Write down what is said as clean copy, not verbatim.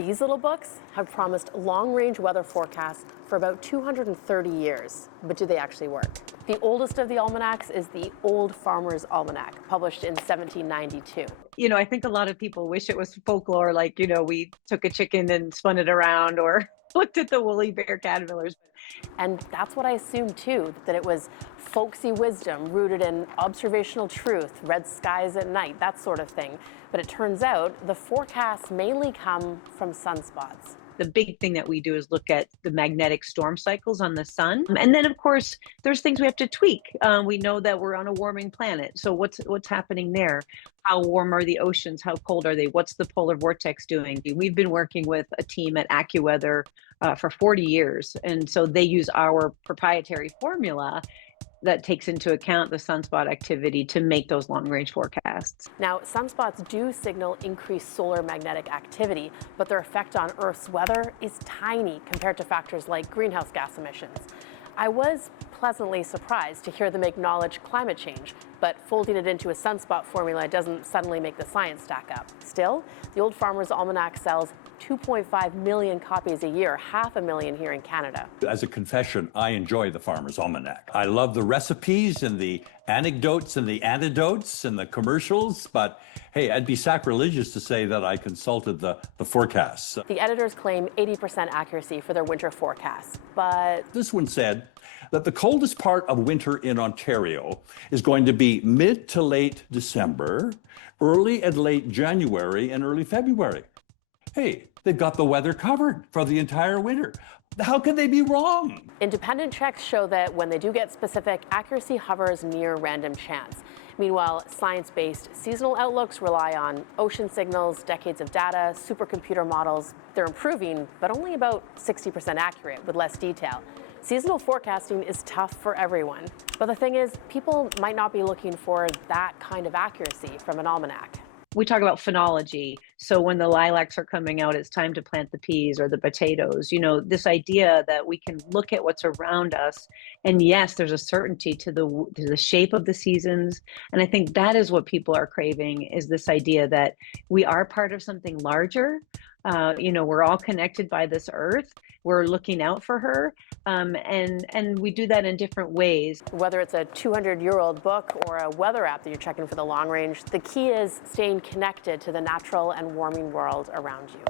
These little books have promised long-range weather forecasts for about 230 years. But do they actually work? The oldest of the almanacs is the Old Farmers Almanac, published in 1792. I think a lot of people wish it was folklore, like, we took a chicken and spun it around or looked at the woolly bear caterpillars. And that's what I assumed too, that it was folksy wisdom rooted in observational truth, red skies at night, that sort of thing. But it turns out the forecasts mainly come from sunspots. The big thing that we do is look at the magnetic storm cycles on the sun. And then, of course, there's things we have to tweak. We know that we're on a warming planet. So what's happening there? How warm are the oceans? How cold are they? What's the polar vortex doing? We've been working with a team at AccuWeather for 40 years. And so they use our proprietary formula that takes into account the sunspot activity to make those long-range forecasts. Now, sunspots do signal increased solar magnetic activity, but their effect on Earth's weather is tiny compared to factors like greenhouse gas emissions. I was pleasantly surprised to hear them acknowledge climate change, but folding it into a sunspot formula doesn't suddenly make the science stack up. Still, the Old Farmer's Almanac sells 2.5 million copies a year, 500,000 here in Canada. As a confession, I enjoy the Farmer's Almanac. I love the recipes and the anecdotes and the antidotes and the commercials, but hey, I'd be sacrilegious to say that I consulted the forecasts. The editors claim 80% accuracy for their winter forecasts, but this one said that the coldest part of winter in Ontario is going to be mid to late December, early and late January, and early February. Hey, they've got the weather covered for the entire winter. How can they be wrong? Independent checks show that when they do get specific, accuracy hovers near random chance. Meanwhile, science-based seasonal outlooks rely on ocean signals, decades of data, supercomputer models. They're improving, but only about 60% accurate with less detail. Seasonal forecasting is tough for everyone. But the thing is, people might not be looking for that kind of accuracy from an almanac. We talk about phenology. So when the lilacs are coming out, it's time to plant the peas or the potatoes. This idea that we can look at what's around us. And yes, there's a certainty to the shape of the seasons. And I think that is what people are craving, is this idea that we are part of something larger. We're all connected by this earth. We're looking out for her. And we do that in different ways. Whether it's a 200-year-old book or a weather app that you're checking for the long range, the key is staying connected to the natural and warming world around you.